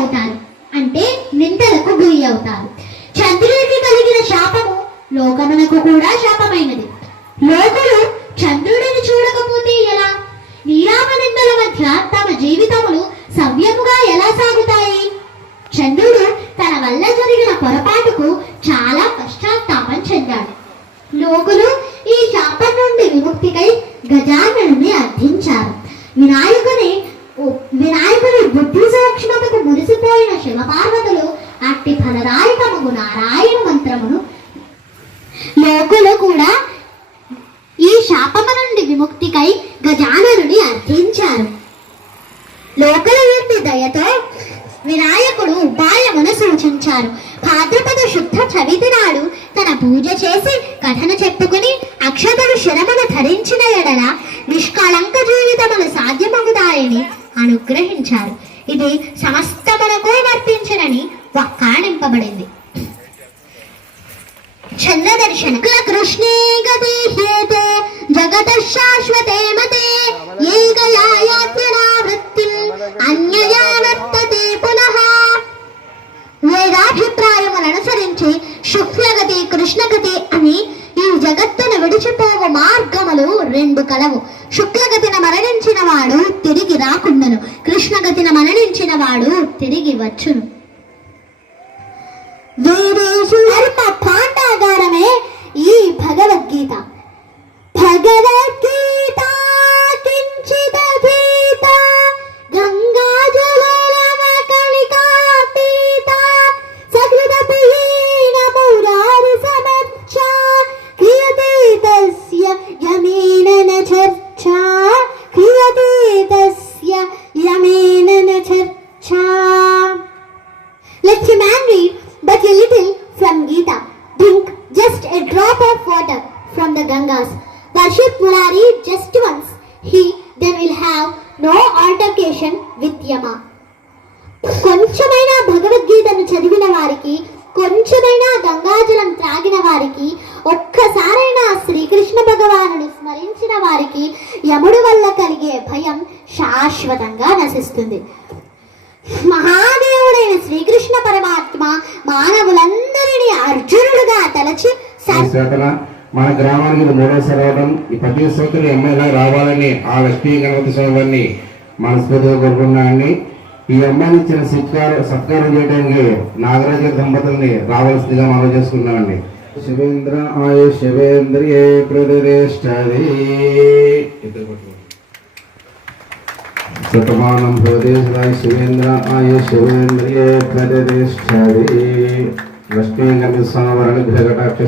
అవుతారు అంటే నిందలకు గురి అవుతారు చంద్రుడికి కలిగిన శాపము లోకమునకు కూడా శాపమైనది. లోకులు చంద్రుడిని చూడకపోతే ఎలా? నీలామ నిందల మధ్య తమ జీవితములు సవ్యముగా ఎలా సాగుతాయి? చంద్రుడు తన వల్ల జరిగిన పొరపాటుకు చాలా పశ్చాత్తాపం చెందాడు. లోకులు ఈ శాపం నుండి విముక్తికై గజాననుని అర్థించారు. వినాయకుని నారాయణ మంత్రమును లోకులు కూడా ఈ శాపము నుండి విముక్తికై గజానరుని అర్థించారు లోకల నుండి దయతో వినాయకుడు ఉపాయమును సూచించారు. భాద్రపద శుద్ధ చవితి నాడు తన పూజ చేసి కథను చెప్పుకుని అక్షతలు శరమును ధరించిన ఎడల నిష్కళంక జీవితములు సాధ్యమవుతాయని అనుగ్రహించారు. ఇది సమస్తమునకు వర్తించనని వక్కాణింపబడింది. దర్శన కృష్ణే గతి జగత శాశ్వతే మతే ఏకయా యాత్రనా వృత్తి అన్యయా వర్తతే పునః వేదాభిప్రాయములను అనుసరించి శుక్లగతి కృష్ణగతి అని ఈ జగత్తును విడిచిపోవు మార్గములు రెండు కలవు శుక్లగతిన మరణించిన వాడు తిరిగి రాకుండను కృష్ణగతిన మరణించిన వాడు తిరిగి వచ్చును వేరేషు Darshit Murari just once. He then will have no altercation with Yama. కొంచెమైనా భగవద్గీతను చదివిన వారికి కొంచెమైనా గంగాజలం త్రాగిన వారికి ఒక్కసారైనా శ్రీకృష్ణ భగవానుని స్మరించిన వారికి యముడు వల్ల కలిగే భయం శాశ్వతంగా నశిస్తుంది మహాదేవుడైన శ్రీకృష్ణ పరమాత్మ మానవులందరినీ అర్జునుడుగా తలచి మన గ్రామానికి ఇది మూడోసారి రావడం ఈ ప్రతి సంవత్సరం ఎమ్మెల్యే రావాలని ఆ లక్ష్మీ గణపతి స్వామి వారిని మనస్ఫూర్తిగా కోరుకున్నానని ఈ అమ్మాయిని ఇచ్చిన సత్కారం సత్కారం చేయడానికి నాగరాజ దంపతుల్ని రావాల్సిందిగా మనం చేసుకున్నామండి శివేంద్ర ఆయు శివేంద్రియే ప్రతిష్టది. శతమానం ప్రదేశాయ శివేంద్ర ఆయు శివేంద్రియే ప్రతిష్టది. లక్ష్మీ గణపతి స్వామి వారిని గ్రహకటాక్ష